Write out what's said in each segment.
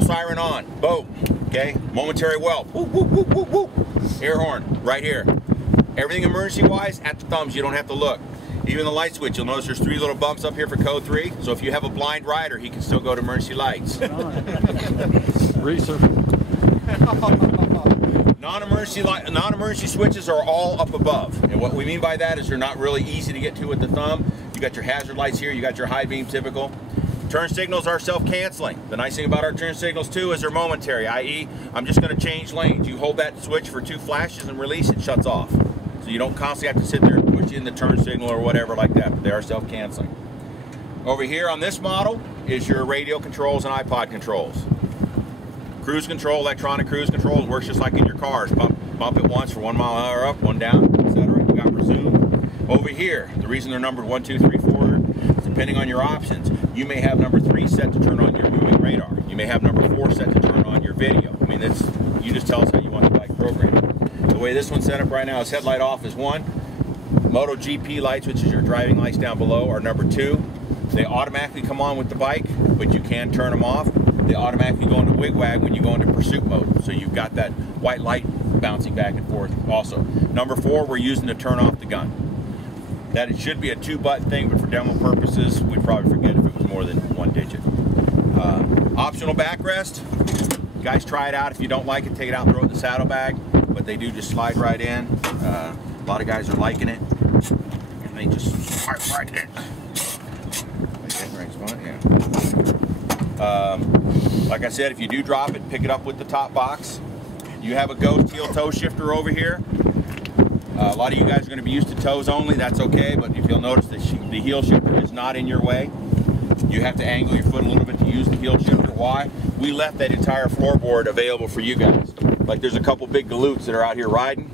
Siren on, boom, okay, momentary whelp, whoop, whoop, whoop, whoop, whoop. Air horn, right here. Everything emergency wise, at the thumbs, you don't have to look. Even the light switch, you'll notice there's 3 little bumps up here for code 3, so if you have a blind rider, he can still go to emergency lights. Non-emergency switches are all up above, and what we mean by that is they're not really easy to get to with the thumb. You got your hazard lights here, you got your high beam typical. Turn signals are self-canceling. The nice thing about our turn signals too is they're momentary, i.e. I'm just going to change lanes. You hold that switch for 2 flashes and release, it shuts off. So you don't constantly have to sit there and push in the turn signal or whatever like that, but they are self-canceling. Over here on this model is your radio controls and iPod controls. Cruise control, electronic cruise control, works just like in your cars. Bump it once for 1 mile an hour up, 1 down, etc. You got resume. Over here, the reason they're numbered 1, 2, 3, 4, depending on your options, you may have number 3 set to turn on your moving radar. You may have number 4 set to turn on your video. I mean, you just tell us how you want the bike programmed. The way this one's set up right now is headlight off is 1. MotoGP lights, which is your driving lights down below, are number 2. They automatically come on with the bike, but you can turn them off. They automatically go into wigwag when you go into pursuit mode. So you've got that white light bouncing back and forth also. Number 4, we're using to turn off the gun. That it should be a 2-button thing, but for demo purposes, we'd probably forget if it was more than 1 digit. Optional backrest. Guys, try it out. If you don't like it, take it out and throw it in the saddlebag. But they do just slide right in. A lot of guys are liking it, and they just slide right in. Like I said, if you do drop it, pick it up with the top box. You have a Ghost heel toe shifter over here. A lot of you guys are going to be used to toes only, that's okay, but if you'll notice the heel shifter is not in your way. You have to angle your foot a little bit to use the heel shifter. Why? We left that entire floorboard available for you guys. Like there's a couple big galoots that are out here riding.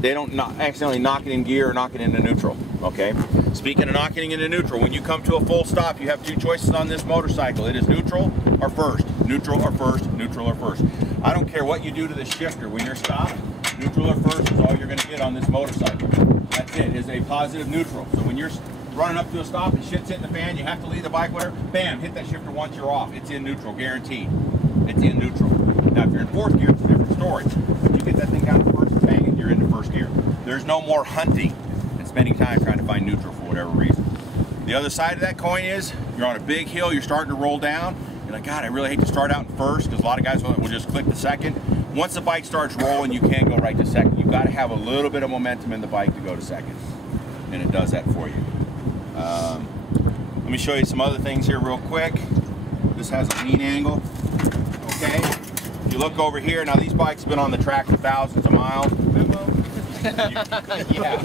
They don't accidentally knock it in gear or knock it into neutral, okay? Speaking of knocking into neutral, when you come to a full stop, you have 2 choices on this motorcycle. It is neutral or first, neutral or first, neutral or first. I don't care what you do to the shifter. When you're stopped, neutral or first is all you're going to get on this motorcycle. That's it. It's a positive neutral. So when you're running up to a stop and shit's hitting the fan, you have to leave the bike, whatever, bam, hit that shifter once you're off. It's in neutral, guaranteed. It's in neutral. Now if you're in 4th gear, it's a different story. If you get that thing down to first and bang it, you're into 1st gear. There's no more hunting and spending time trying to find neutral for whatever reason. The other side of that coin is, you're on a big hill, you're starting to roll down. You're like, God, I really hate to start out in 1st, because a lot of guys will just click the 2nd. Once the bike starts rolling, you can go right to 2nd. You've got to have a little bit of momentum in the bike to go to 2nd, and it does that for you. Let me show you some other things here real quick. This has a lean angle, okay? If you look over here, now these bikes have been on the track for thousands of miles. Yeah.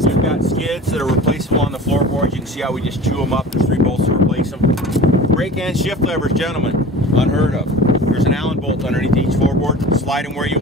You've got skids that are replaceable on the floorboards. You can see how we just chew them up. There's 3 bolts to replace them. Brake and shift levers, gentlemen, unheard of. There's an Allen bolt underneath each floorboard. Slide them where you